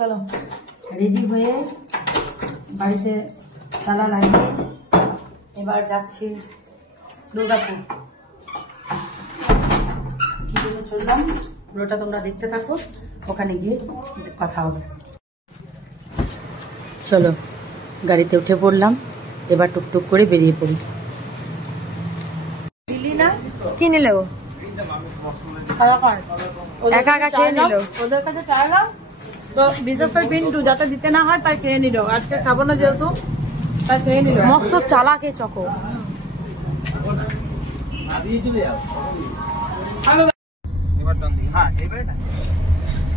চলো রেডি হয়ে বাড়িতে তালা লাগিয়ে এবার যাচ্ছি দুর্গাপুর। কি জন্য চললাম পুরোটা তোমরা দেখতে থাকো, ওখানে গিয়ে কথা হবে। চলো গাড়িতে উঠে পড়লাম, এবার টুকটুক করে বেরিয়ে পড়ি। দিলি না কি নিলে ও একা একা খেয়ে নিল, ওদের কাছে চাইলাম তো 20 বিন্দু যাতে দিতে না হয় তাই খেয়ে নিল। আজকে খাবো না যেহেতু তাই খেয়ে নিল। মস্ত চালাক এ চকো।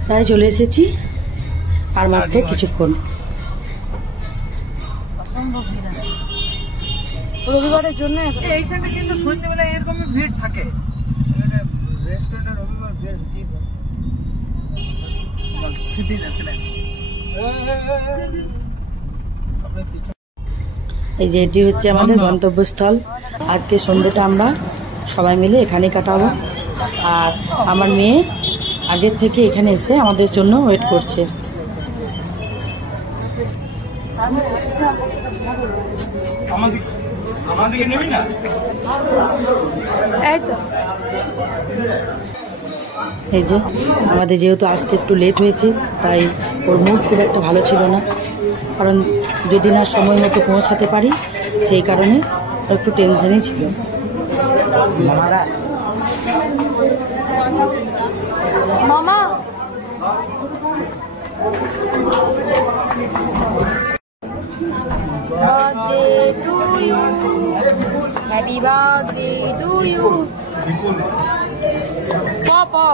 তাই চলে এসেছি আর মাত্র কিছুক্ষণ। রবিবারের জন্য এইখানে কিন্তু সন্ধ্যেবেলা এরকম ভিড় থাকে। এই যে এটি হচ্ছে আমাদের গন্তব্যস্থল। আজকে সন্ধ্যেটা আমরা সবাই মিলে এখানেই কাটাবো। আর আমার মেয়ে আগের থেকে এখানে এসে আমাদের জন্য ওয়েট করছে। এই তো এই যে আমাদের যেহেতু আসতে একটু লেট হয়েছে তাই ওর মুড খুব একটা ভালো ছিল না, কারণ যদি না সময় মতো পৌঁছাতে পারি সেই কারণে একটু টেনশনই ছিল। মামা birthday to you, happy birthday to you, Papa.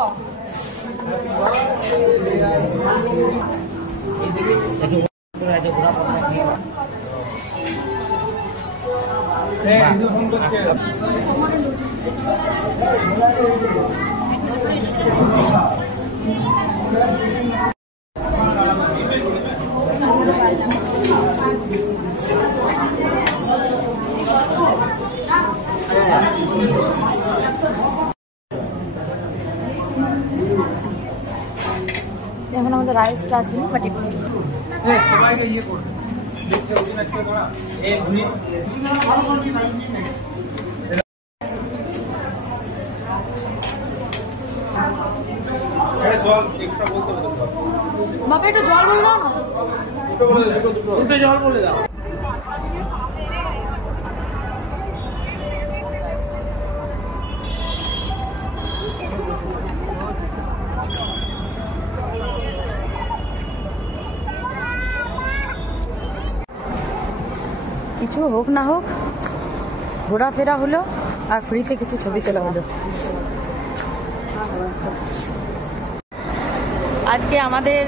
এখন আমাদের রাইসটা আসেনি বাটি করে সবাইকে ইয়ে করবে। বাবা একটু জল বলে দাও না, দুটো জল বলে দাও। কিছু হোক না হোক ঘোরাফেরা হলো আর ফ্রিতে কিছু ছবি তোলা হলো। আজকে আমাদের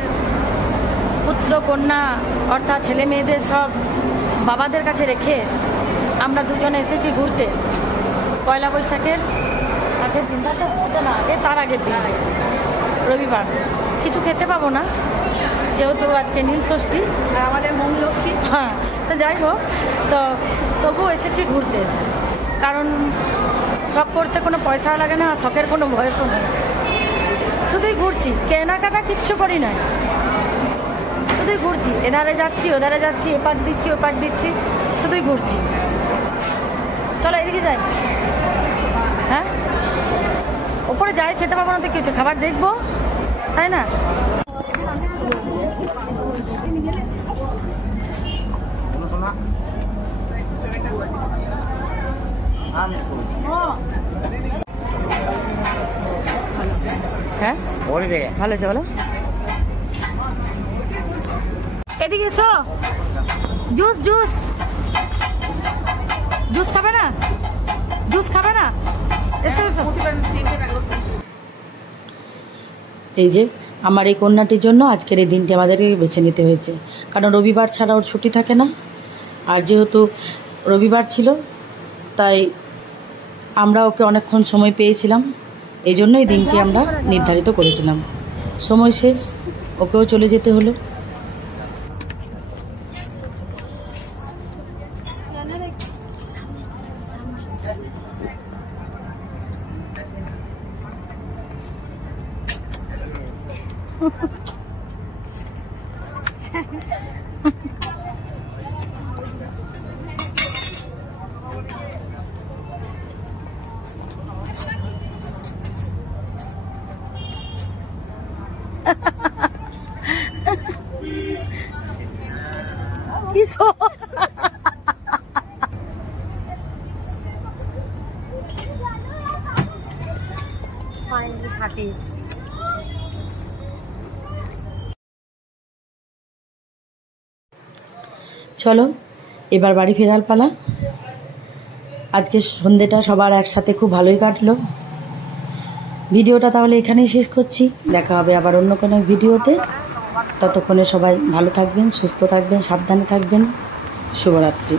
পুত্র কন্যা অর্থাৎ ছেলে মেয়েদের সব বাবাদের কাছে রেখে আমরা দুজনে এসেছি ঘুরতে। পয়লা বৈশাখের আগের দিন না তার আগের দিন রবিবার। কিছু খেতে পাবো না যেহেতু আজকে নীল ষষ্ঠী আর আমাদের মঙ্গলক্ষী। হ্যাঁ, তো যাই হোক, তো তবুও এসেছি ঘুরতে, কারণ শখ করতে কোনো পয়সাও লাগে না, শখের কোনো বয়সও নেই। শুধুই ঘুরছি, কেনাকাটা কিচ্ছু করি নাই, শুধুই ঘুরছি। এধারে যাচ্ছি ওধারে যাচ্ছি, এপাক দিচ্ছি ওপাক দিচ্ছি, শুধুই ঘুরছি। চলো এদিকে যাই। হ্যাঁ, ওপরে যাই, খেতে পাবো না তো কিছু খাবার দেখবো, তাই না? হ্যাঁ ভালো আছে, বলো। এদিকে এসো, জুস জুস জুস খাবে না? জুস খাবে না? এসো এসো। এই যে আমার এই কন্যাটির জন্য আজকের এই দিনটি আমাদেরকে বেছে নিতে হয়েছে, কারণ রবিবার ছাড়া ওর ছুটি থাকে না। আর যেহেতু রবিবার ছিল তাই আমরা ওকে অনেকক্ষণ সময় পেয়েছিলাম, এই জন্য এই দিনটি আমরা নির্ধারিত করেছিলাম। সময় শেষ, ওকেও চলে যেতে হলো। চলো এবার বাড়ি ফেরার পালা। আজকে সন্ধ্যেটা সবার একসাথে খুব ভালোই কাটলো। ভিডিওটা তাহলে এখানেই শেষ করছি। দেখা হবে আবার অন্য কোনো ভিডিওতে। ততক্ষণে সবাই ভালো থাকবেন, সুস্থ থাকবেন, সাবধানে থাকবেন। শুভরাত্রি।